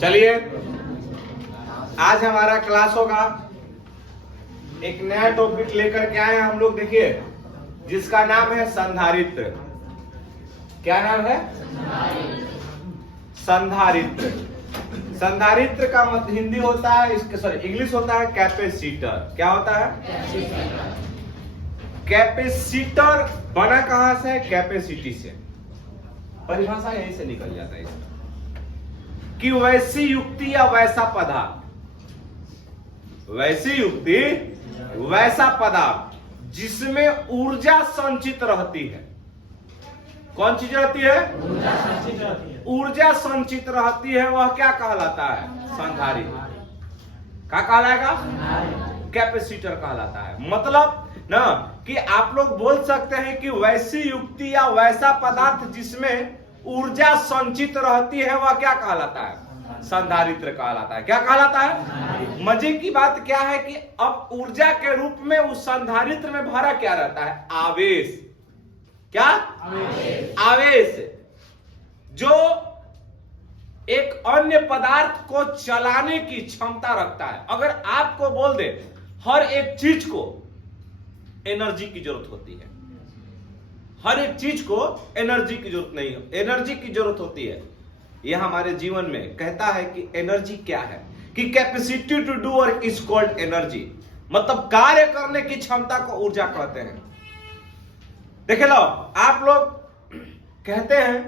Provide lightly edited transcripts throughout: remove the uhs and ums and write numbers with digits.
चलिए आज हमारा क्लास होगा, एक नया टॉपिक लेकर के आए हैं हम लोग। देखिए जिसका नाम है संधारित्र। क्या नाम है? संधारित्र। संधारित्र का मतलब हिंदी होता है, इंग्लिश होता है कैपेसिटर। क्या होता है? कैपेसिटर बना कहां से? कैपेसिटी से। परिभाषा यहीं से निकल जाता है इसका कि वैसी युक्ति या वैसा पदार्थ, वैसी युक्ति वैसा पदार्थ जिसमें ऊर्जा संचित रहती है। कौन चीज रहती है? ऊर्जा संचित रहती है। ऊर्जा संचित रहती है, वह क्या कहलाता है? संधारित्र। क्या कहलाएगा? कैपेसिटर कहलाता है। मतलब ना कि आप लोग बोल सकते हैं कि वैसी युक्ति या वैसा पदार्थ जिसमें ऊर्जा संचित रहती है वह क्या कहलाता है? संधारित्र कहलाता है। क्या कहलाता है? मजे की बात क्या है कि अब ऊर्जा के रूप में उस संधारित्र में भरा क्या रहता है? आवेश। क्या? आवेश जो एक अन्य पदार्थ को चलाने की क्षमता रखता है। अगर आपको बोल दे हर एक चीज को एनर्जी की जरूरत होती है, हर एक चीज को एनर्जी की जरूरत नहीं है, एनर्जी की जरूरत होती है। यह हमारे जीवन में कहता है कि एनर्जी क्या है, कि capacity to do work is called energy. मतलब कार्य करने की क्षमता को ऊर्जा कहते हैं। देखे लो, आप लोग कहते हैं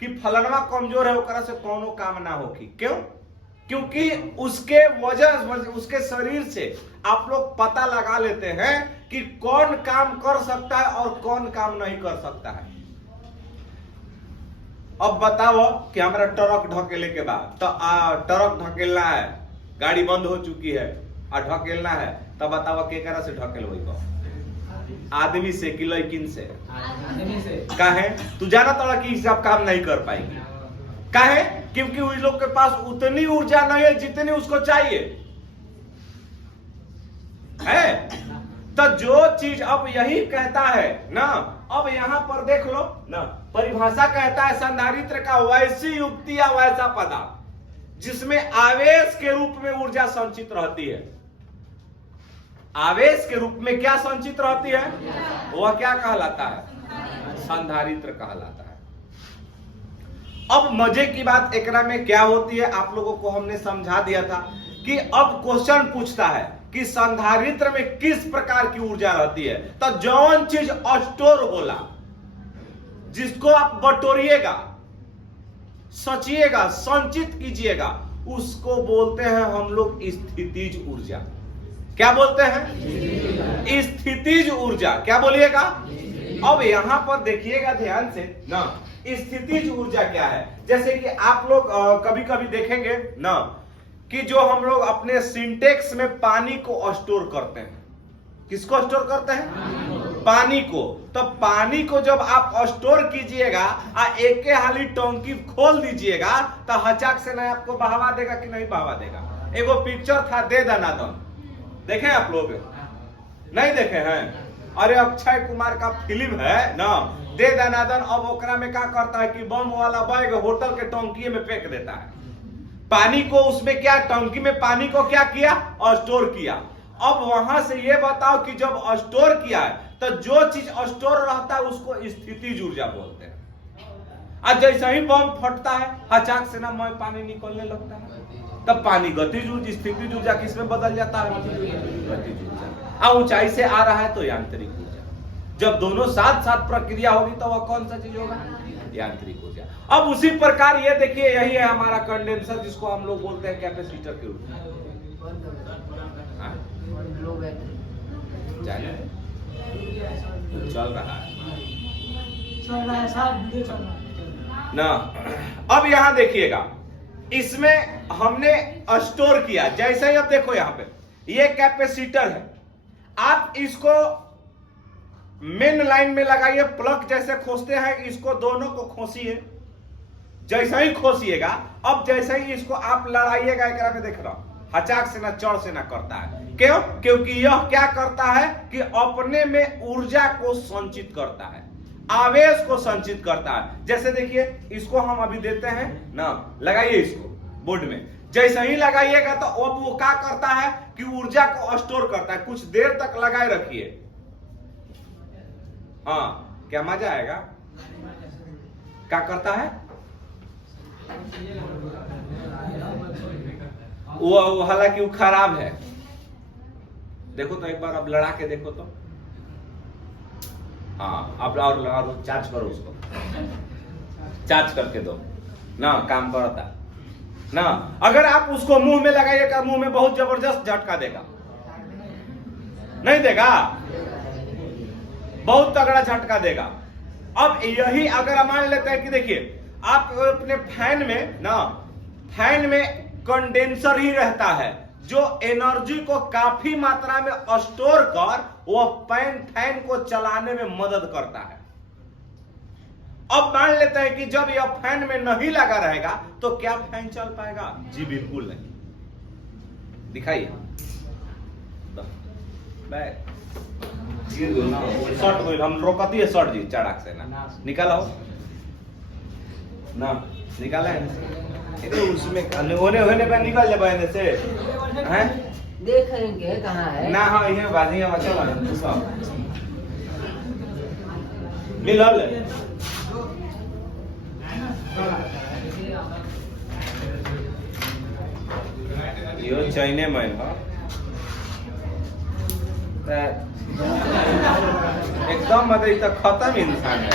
कि फलनवा कमजोर है, ओकरा से कोनो काम ना होगी। क्यों? क्योंकि उसके वजह, उसके शरीर से आप लोग पता लगा लेते हैं कि कौन काम कर सकता है और कौन काम नहीं कर सकता है। अब बताओ कि हमारा ट्रक ढकेले के बाद तो ट्रक ढकेलना है, गाड़ी बंद हो चुकी है और ढकेलना है, तब बताओ केकरा से ढकेल वही? आदमी से कि लड़किन से? आदमी से। काहे? तू जाना तोड़ा कि सब काम नहीं कर पाएगी। काहे? क्योंकि उस लोग के पास उतनी ऊर्जा नहीं है जितनी उसको चाहिए है। तो जो चीज अब यही कहता है ना, अब यहां पर देख लो ना, परिभाषा कहता है संधारित्र का वैसी युक्ति या वैसा पदार्थ जिसमें आवेश के रूप में ऊर्जा संचित रहती है। आवेश के रूप में क्या संचित रहती है? वह क्या कहलाता है? संधारित्र कहलाता है। अब मजे की बात एकरा में क्या होती है, आप लोगों को हमने समझा दिया था कि अब क्वेश्चन पूछता है कि संधारित्र में किस प्रकार की ऊर्जा रहती है। तो जौन चीज स्टोर होला, जिसको आप बटोरिएगा, सचिएगा, संचित कीजिएगा, उसको बोलते हैं हम लोग स्थितिज ऊर्जा। क्या बोलते हैं? स्थितिज ऊर्जा। क्या बोलिएगा? अब यहां पर देखिएगा ध्यान से ना, स्थितिज ऊर्जा क्या है। जैसे कि आप लोग कभी कभी देखेंगे ना कि जो हम लोग अपने सिंटेक्स में पानी को स्टोर करते हैं। किसको स्टोर करते हैं? पानी को। तो पानी को जब आप स्टोर कीजिएगा और एक हाली टंकी खोल दीजिएगा तो हचाक से नहीं आपको बहावा देगा कि नहीं बहावा देगा। एगो पिक्चर था दे दनादन, देखे आप लोग? नहीं देखे हैं? अरे अक्षय कुमार का फिल्म है ना, दे दनादन। अब ओकरा में क्या करता है कि बम वाला बैग होटल के टंकी में फेंक देता है। पानी को उसमें क्या, टंकी में पानी को क्या किया? स्टोर किया। अब वहां से ये बताओ कि जब स्टोर किया है तो जो चीज स्टोर रहता है उसको स्थितिज ऊर्जा बोलते हैं। और जैसे ही बम फटता है अचानक से ना मैं पानी निकलने लगता है, तब पानी गतिज ऊर्जा, स्थितिज ऊर्जा किसमें बदल जाता है? गतिज ऊर्जा। और ऊंचाई से आ रहा है तो यांत्रिक ऊर्जा। जब दोनों साथ साथ प्रक्रिया होगी तो वह कौन सा चीज होगा? यांत्रिक ऊर्जा। अब उसी प्रकार ये देखिए, यही है हमारा कंडेंसर, जिसको हम लोग बोलते हैं कैपेसिटर के रूप में। चल रहा है ना। अब यहां देखिएगा, इसमें हमने स्टोर किया। जैसे ही अब देखो यहां पे ये कैपेसिटर है, आप इसको मेन लाइन में लगाइए, प्लग जैसे खोसते हैं इसको, दोनों को खोसिए। जैसे ही खोसिएगा, अब जैसे ही इसको आप लड़ाइएगा, एकरा में देख रहा हूं हचाक से ना चढ़ से ना करता है। क्यों? क्योंकि यह क्या करता है कि अपने में ऊर्जा को संचित करता है, आवेश को संचित करता है। जैसे देखिए इसको हम अभी देते हैं ना, लगाइए इसको, बोर्ड में। जैसे ही लगाइएगा तो अब वो क्या करता है कि ऊर्जा को स्टोर करता है, कुछ देर तक लगाए रखिए। हाँ, क्या मजा आएगा? क्या करता है वो? हालांकि वो खराब है। देखो तो एक बार अब लड़ा के देखो तो। हाँ, अब और लगा दो, चार्ज करो उसको, चार्ज करके दो ना, काम करता ना। अगर आप उसको मुंह में लगाइएगा, मुंह में बहुत जबरदस्त झटका देगा, नहीं देगा? बहुत तगड़ा झटका देगा। अब यही अगर मान लेते हैं कि देखिए आप अपने फैन में ना, फैन में कंडेंसर ही रहता है जो एनर्जी को काफी मात्रा में स्टोर कर वो फैन को चलाने में मदद करता है। अब मान लेते हैं कि जब यह फैन में नहीं लगा रहेगा तो क्या फैन चल पाएगा? जी बिल्कुल नहीं। दिखाइए, शॉर्ट हम रोकती है, शॉर्ट जी चढ़ाक से ना निकाला हो ना, निकाला है तो उसमें होने होने पर निकल जाए बहने से हैं, देखेंगे कहाँ है ना। हाँ, ये बाजियां बचा वाला सब मिलल यो चाइने में एकदम मतलब तक खत्म इंसान है।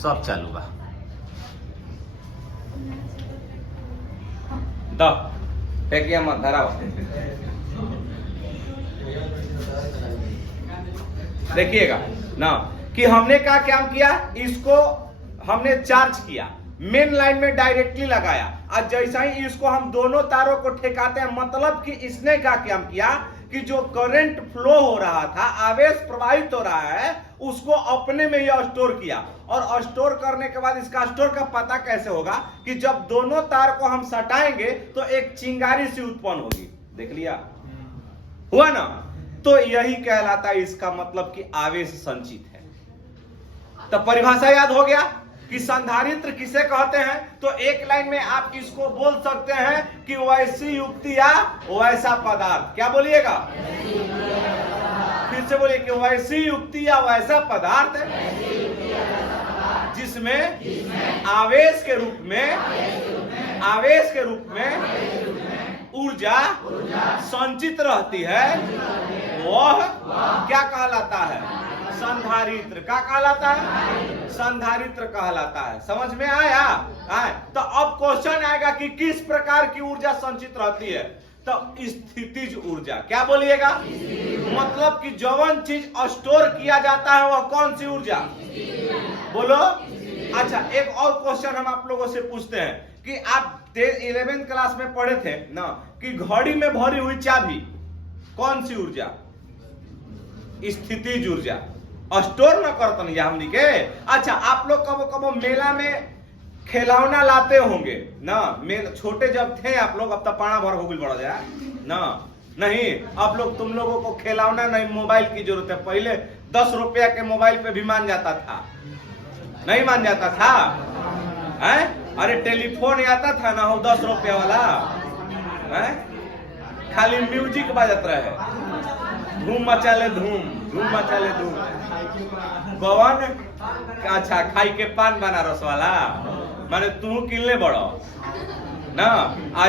सब चालू बा फेंकिया मत धराओ। देखिएगा ना कि हमने क्या किया, इसको हमने चार्ज किया, मेन लाइन में डायरेक्टली लगाया, और जैसा ही इसको हम दोनों तारों को ठेकाते हैं, मतलब कि इसने क्या किया कि जो करंट फ्लो हो रहा था, आवेश प्रवाहित हो रहा है, उसको अपने में यह स्टोर किया। और स्टोर करने के बाद इसका स्टोर का पता कैसे होगा कि जब दोनों तार को हम सटाएंगे तो एक चिंगारी सी उत्पन्न होगी। देख लिया, हुआ ना? तो यही कहलाता है, इसका मतलब कि आवेश संचित है। तो परिभाषा याद हो गया कि संधारित्र किसे कहते हैं? तो एक लाइन में आप इसको बोल सकते हैं कि वैसी युक्ति या वैसा पदार्थ। क्या बोलिएगा? फिर से बोलिए कि वैसी युक्ति या वैसा पदार्थ जिसमें आवेश के रूप में ऊर्जा संचित रहती है, वह क्या कहलाता है? संधारित्र। क्या कहलाता है? संधारित्र कहलाता है। समझ में आया? तो अब क्वेश्चन आएगा कि किस प्रकार की ऊर्जा संचित रहती है? तो स्थितिज ऊर्जा। क्या बोलिएगा? मतलब कि जवन चीज स्टोर किया जाता है वह कौन सी ऊर्जा? बोलो। अच्छा, एक और क्वेश्चन हम आप लोगों से पूछते हैं कि आप 11th क्लास में पढ़े थे ना कि घड़ी में भरी हुई चाबी कौन सी ऊर्जा? स्थितिज ऊर्जा। स्टोर न करते नहीं हमनी के। अच्छा, आप लोग कबो कबो मेला में खिलौना लाते होंगे ना, छोटे जब थे आप लोग, अब तो पाना भर हो गई बड़ा जाए ना। नहीं, आप लोग, तुम लोगों को खिलौना नहीं, मोबाइल की जरूरत है। पहले 10 रुपया के मोबाइल पे भी मान जाता था, नहीं मान जाता था? अरे टेलीफोन आता था ना, 10 रुपया वाला, खाली म्यूजिक बजत रहे, धूम मचा ले धूम, धूम मचा ले धूम। कौन? अच्छा, खाई के पान बनारस वाला, माने तू किलने बड़ो ना।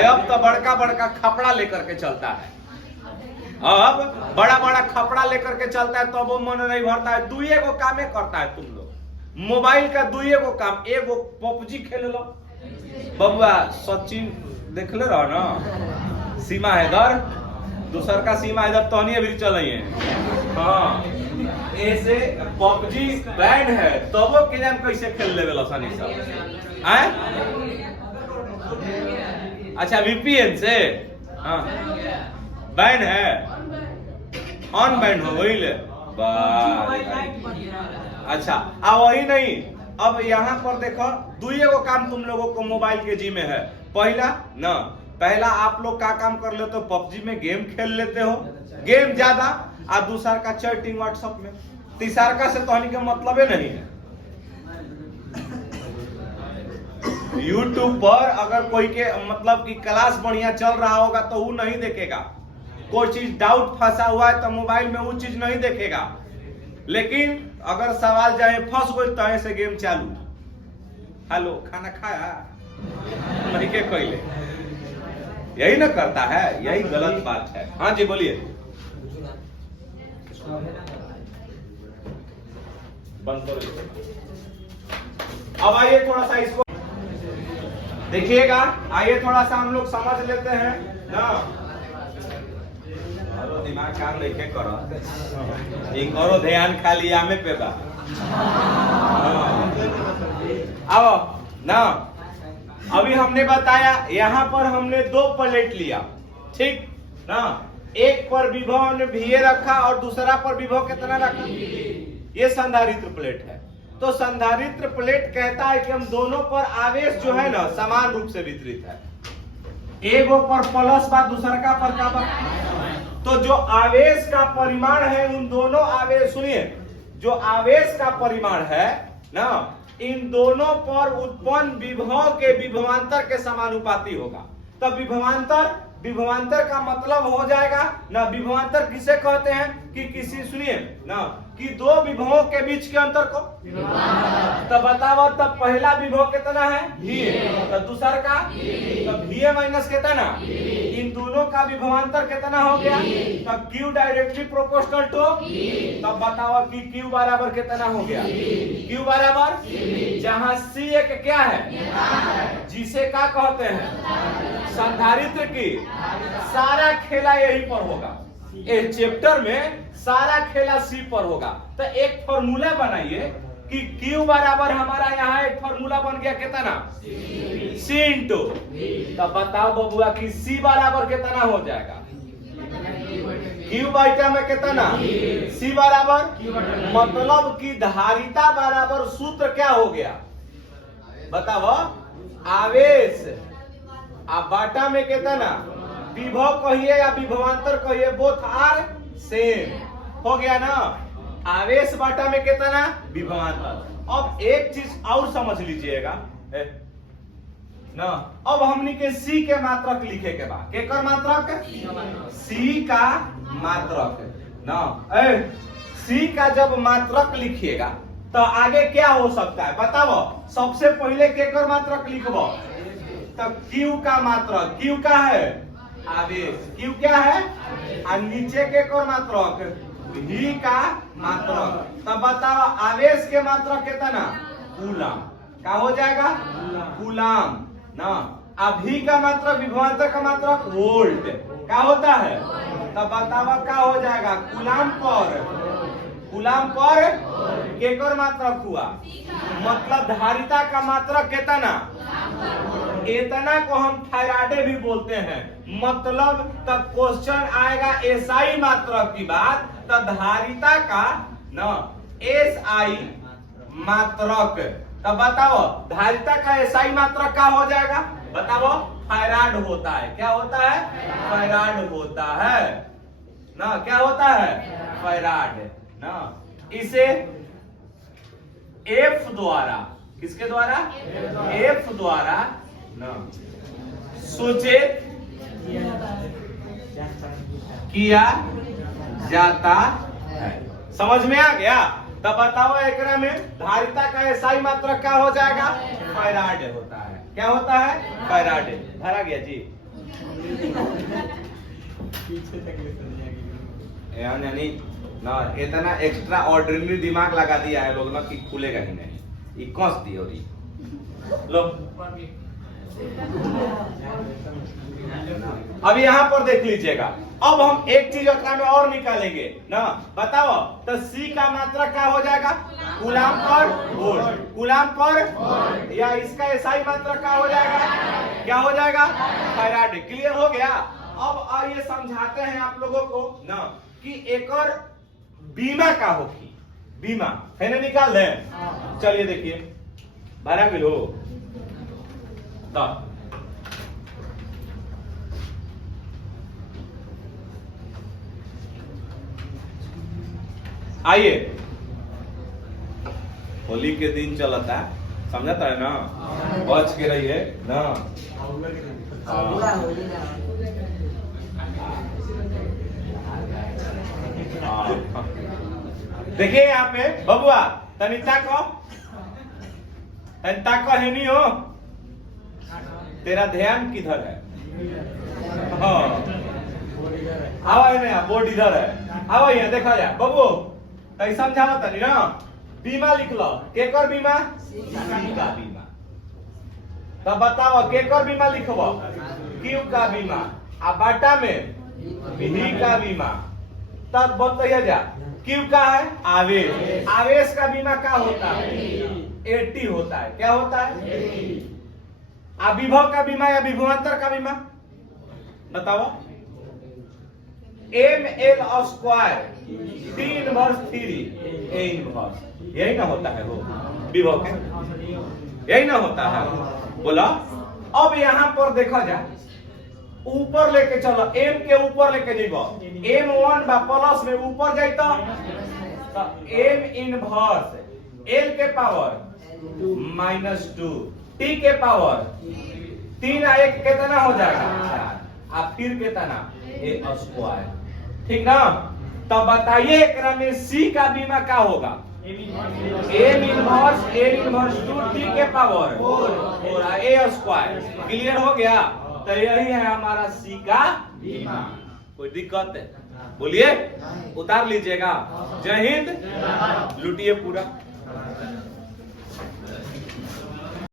अब तो बड़का बड़का खपड़ा लेकर के चलता है, अब बड़ा बड़ा खपड़ा लेकर के चलता है, तो वो मन नहीं भरता है। दुए को कामे करता है तुम लोग, मोबाइल का दुए को काम। एगो पबजी खेल लो बबुआ, सचिन देख ले रहो ना, सीमा हैदर, दूसर का सीमा हैदर तोहनी अभी चल रही है। हाँ, ऐसे पबजी बैंड है, तो वो किलन कैसे खेल ले आसानी से? अच्छा, VPN से बैंड है, ऑन बैंड हो वही ले। अच्छा, वही नहीं, अब यहाँ पर देखो दुइये गो काम तुम लोगों को मोबाइल के जी में है। पहला आप लोग क्या काम कर लेते हो, पबजी में गेम खेल लेते हो, गेम ज्यादा, और दूसरा का चैटिंग व्हाट्सएप में, तीसरा का से तो हनी का मतलब ही नहीं है। यूट्यूब पर अगर कोई के मतलब कि क्लास बढ़िया चल रहा होगा तो वो नहीं देखेगा, कोई चीज डाउट फंसा हुआ है तो मोबाइल में वो चीज नहीं देखेगा। लेकिन अगर सवाल जाए फंस गई तो ऐसे गेम चालू, हेलो खाना खाया नहीं के कहले, यही ना करता है, यही गलत बात है। हाँ जी बोलिए। बंद करो। अब आइए थोड़ा सा इसको देखिएगा, आइए थोड़ा सा हम लोग समझ लेते हैं ना। हेलो दिमाग काम लेके करो, ये करो ध्यान खाली आमे पे बा। आओ ना, अभी हमने बताया यहाँ पर हमने 2 प्लेट लिया, ठीक ना। एक पर विभव ने VA रखा और दूसरा पर विभव कितना रखा, ये संधारित्र प्लेट है। तो संधारित्र प्लेट कहता है कि हम दोनों पर आवेश जो है ना समान रूप से वितरित है, एगो पर प्लस बा दूसरा का पर का बा। तो जो आवेश का परिमाण है उन दोनों आवेश, सुनिए, जो आवेश का परिमाण है ना इन दोनों पर उत्पन्न विभव के विभवांतर के समानुपाती होगा। तब विभवांतर का मतलब हो जाएगा ना, विभवांतर किसे कहते हैं कि किसी, सुनिए ना, कि 2 विभवों के बीच के अंतर को। तब बताओ, तब पहला विभव कितना है VA, तब दूसरा का, तब VA माइनस कितना, इन दोनों का विभवांतर कितना हो गया, तब Q डायरेक्टली प्रोपोर्शनल टू, तब बताओ कि Q बराबर कितना हो गया, Q बराबर, जहां C एक क्या है, जिसे क्या कहते हैं संधारित्र की, सारा खेला यही पर होगा, इस चैप्टर में सारा खेला C पर होगा। तो एक फॉर्मूला बनाइए कि Q बराबर हमारा यहाँ एक फॉर्मूला बन गया कितना, C इंटू, तब बताओ बबुआ कि C बराबर कितना हो जाएगा, Q बाईटा में कितना, C बराबर, मतलब कि धारिता बराबर सूत्र क्या हो गया बताओ, आवेश अब बाटा में कितना, विभव कहिए या विभवांतर कहिए, बोथ आर सेम हो गया ना। आवेश बाटा में कितना, विभवांतर। अब एक चीज और समझ लीजिएगा ना, अब हमनी के C के मात्रक लिखे के बाद, केकर मात्रक, C का मात्रक ना। C का जब मात्रक लिखिएगा तो आगे क्या हो सकता है बताओ, सबसे पहले केकर मात्रक लिखबो, तब Q का मात्रक, Q का है आवेश, Q क्या है, और नीचे के को मात्रक V का मात्रक। तब बताओ आवेश के मात्रक कितना, कूलम, क्या हो जाएगा, कूलम ना। अब V का मात्रक, विभवांतर का मात्रक वोल्ट, क्या होता है, तब बताओ क्या हो जाएगा, कूलम पर केकर मात्रक हुआ, मतलब धारिता का मात्रक कितना, इतना को हम थायराइड भी बोलते हैं। मतलब तब क्वेश्चन आएगा SI मात्रक की बात, तब धारिता का ना SI मात्रक, तब बताओ धारिता का SI मात्रक क्या हो जाएगा बताओ, थायराइड होता है, क्या होता है, थायराइड होता है ना, क्या होता है, थायराइड ना। इसे F द्वारा, किसके द्वारा, F द्वारा ना सूचित किया जाता है। समझ में आ गया। तब बताओ एकरा में धारिता का SI मात्रक क्या हो जाएगा, थायराइड होता है, क्या होता है, थायराइड। भरा गया जी, यानी ना इतना एक्स्ट्रा ऑर्डिनरी दिमाग लगा दिया है लोग ना कि खुलेगा ही नहीं, ये कस दी और लो। अब यहाँ पर देख लीजिएगा, अब हम एक चीज में और निकालेंगे ना, बताओ तो C का मात्रा क्या हो जाएगा, coulomb per volt, coulomb per, या इसका SI मात्रा क्या हो जाएगा, क्या हो जाएगा, थायराइड। क्लियर हो गया। अब आइए समझाते हैं आप लोगों को ना कि एकर बीमा का होगी, बीमा है ना, निकाल दें। चलिए देखिए 12 किलो तब आइए, होली के दिन चलता है, समझता है ना, बच के रहिए ना। बुरा हो गया। देखिए यहाँ पे बबुआ तनिता को है नहीं हो, तेरा ध्यान किधर है? हाँ आओ ना, बोर्ड इधर है, आओ यहाँ देखा जाए बबू तई समझाओ तनी ना। बीमा लिख लो, केकर बीमा? सी का बीमा। तब बताओ केकर बीमा लिखबो? क्यू का बीमा। आ बाटा में भी का बीमा। तब बताइए जा क्यू का है आवेश, आवेश का बीमा क्या होता है? 80 होता है। क्या होता है? आ विभव का बीमा या विभवांतर का बीमा बताओ? ml स्क्वायर 3/3 a इनवर्स, यही ना होता है वो विभव के, यही ना होता है। बोला अब यहाँ पर देखा जाए, ऊपर लेके चलो, m के ऊपर लेके जाइबो, m1 बा प्लस में ऊपर जाई तो m इनवर्स l के पावर -2 t के पावर 3 आ 1 कितना हो जाएगा? 4 आ फिर कितना? a square. ठीक ना? तब बताइए एकरा में c का बीमा क्या होगा? m इनवर्स 2t के पावर 4 a स्क्वायर। क्लियर हो गया? तो यही है हमारा c का बीमा। कोई दिक्कत है? बोलिए, उतार लीजिएगा। जय हिंद, लुटिए पूरा।